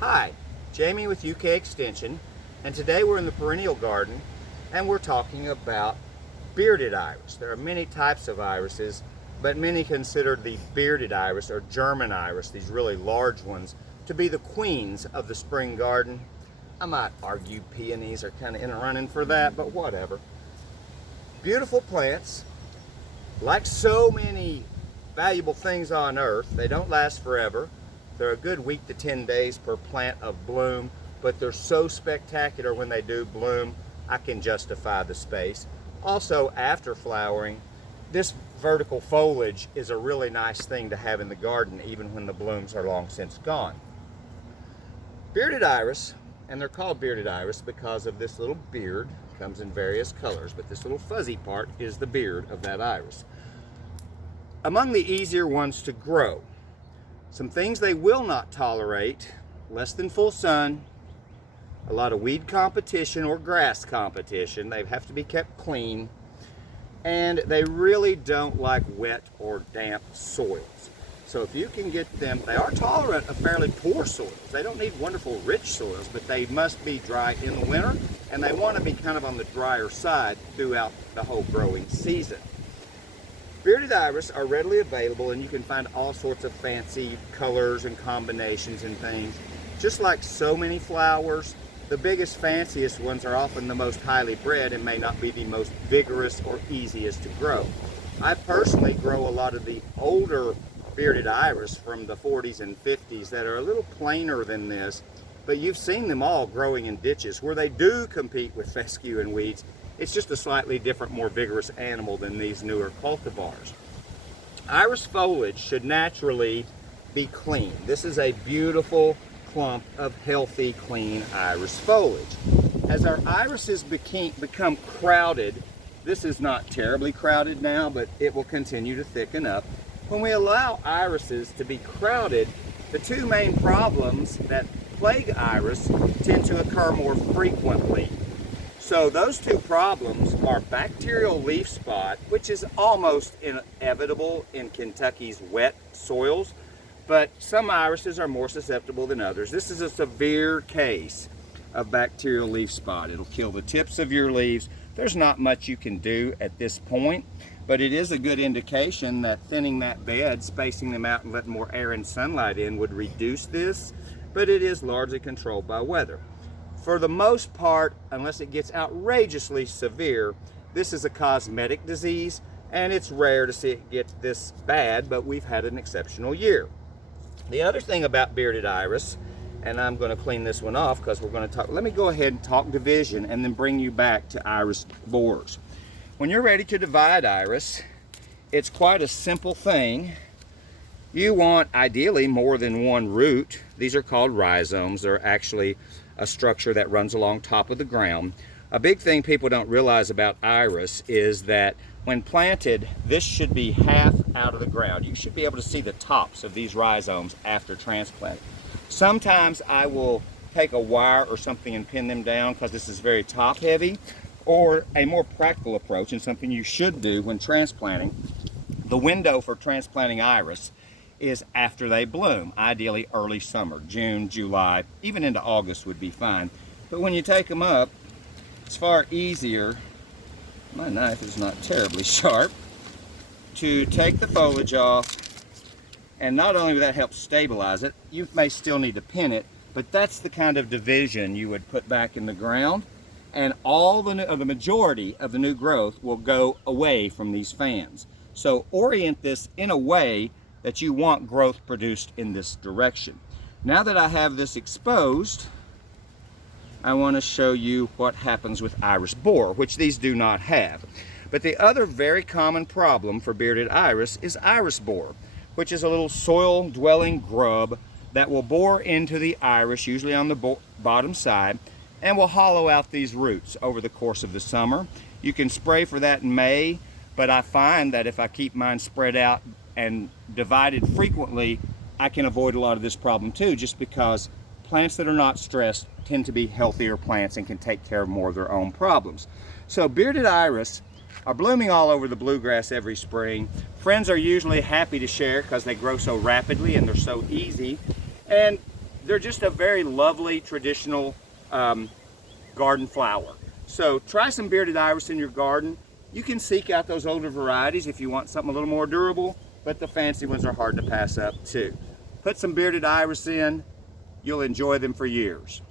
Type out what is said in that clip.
Hi, Jamie with UK Extension, and today we're in the perennial garden and we're talking about bearded iris. There are many types of irises, but many consider the bearded iris or German iris, these really large ones, to be the queens of the spring garden. I might argue peonies are kind of in a running for that, but whatever. Beautiful plants. Like so many valuable things on earth, they don't last forever. They're a good week to 10 days per plant of bloom, but they're so spectacular when they do bloom, I can justify the space. Also, after flowering, this vertical foliage is a really nice thing to have in the garden, even when the blooms are long since gone. Bearded iris, and they're called bearded iris because of this little beard, comes in various colors, but this little fuzzy part is the beard of that iris. Among the easier ones to grow, some things they will not tolerate: less than full sun, a lot of weed competition or grass competition. They have to be kept clean, and they really don't like wet or damp soils. So if you can get them, they are tolerant of fairly poor soils. They don't need wonderful rich soils, but they must be dry in the winter, and they want to be kind of on the drier side throughout the whole growing season. Bearded iris are readily available, and you can find all sorts of fancy colors and combinations and things. Just like so many flowers, the biggest, fanciest ones are often the most highly bred and may not be the most vigorous or easiest to grow. I personally grow a lot of the older bearded iris from the 40s and 50s that are a little plainer than this, but you've seen them all growing in ditches where they do compete with fescue and weeds. It's just a slightly different, more vigorous animal than these newer cultivars. Iris foliage should naturally be clean. This is a beautiful clump of healthy, clean iris foliage. As our irises become crowded, this is not terribly crowded now, but it will continue to thicken up. When we allow irises to be crowded, the two main problems that plague iris tend to occur more frequently. So those two problems are bacterial leaf spot, which is almost inevitable in Kentucky's wet soils, but some irises are more susceptible than others. This is a severe case of bacterial leaf spot. It'll kill the tips of your leaves. There's not much you can do at this point, but it is a good indication that thinning that bed, spacing them out and letting more air and sunlight in would reduce this, but it is largely controlled by weather. For the most part, unless it gets outrageously severe, this is a cosmetic disease, and it's rare to see it get this bad, but we've had an exceptional year. The other thing about bearded iris, and I'm going to clean this one off because we're going to talk, let me go ahead and talk division and then bring you back to iris borers. When you're ready to divide iris, it's quite a simple thing. You want ideally more than one root. These are called rhizomes. They're actually a structure that runs along top of the ground. A big thing people don't realize about iris is that when planted, this should be half out of the ground. You should be able to see the tops of these rhizomes after transplanting. Sometimes I will take a wire or something and pin them down because this is very top heavy, or a more practical approach, and something you should do when transplanting. The window for transplanting iris is after they bloom, ideally early summer, June, July, even into August would be fine. But when you take them up, it's far easier, my knife is not terribly sharp, to take the foliage off, and not only will that help stabilize it, you may still need to pin it, but that's the kind of division you would put back in the ground, and all the majority of the new growth will go away from these fans. So orient this in a way that you want growth produced in this direction. Now that I have this exposed, I want to show you what happens with iris borer, which these do not have. But the other very common problem for bearded iris is iris borer, which is a little soil-dwelling grub that will bore into the iris, usually on the bottom side, and will hollow out these roots over the course of the summer. You can spray for that in May, but I find that if I keep mine spread out and divided frequently, I can avoid a lot of this problem too, just because plants that are not stressed tend to be healthier plants and can take care of more of their own problems. So bearded iris are blooming all over the bluegrass every spring. Friends are usually happy to share because they grow so rapidly and they're so easy. And they're just a very lovely traditional garden flower. So try some bearded iris in your garden. You can seek out those older varieties if you want something a little more durable, but the fancy ones are hard to pass up too. Put some bearded iris in, you'll enjoy them for years.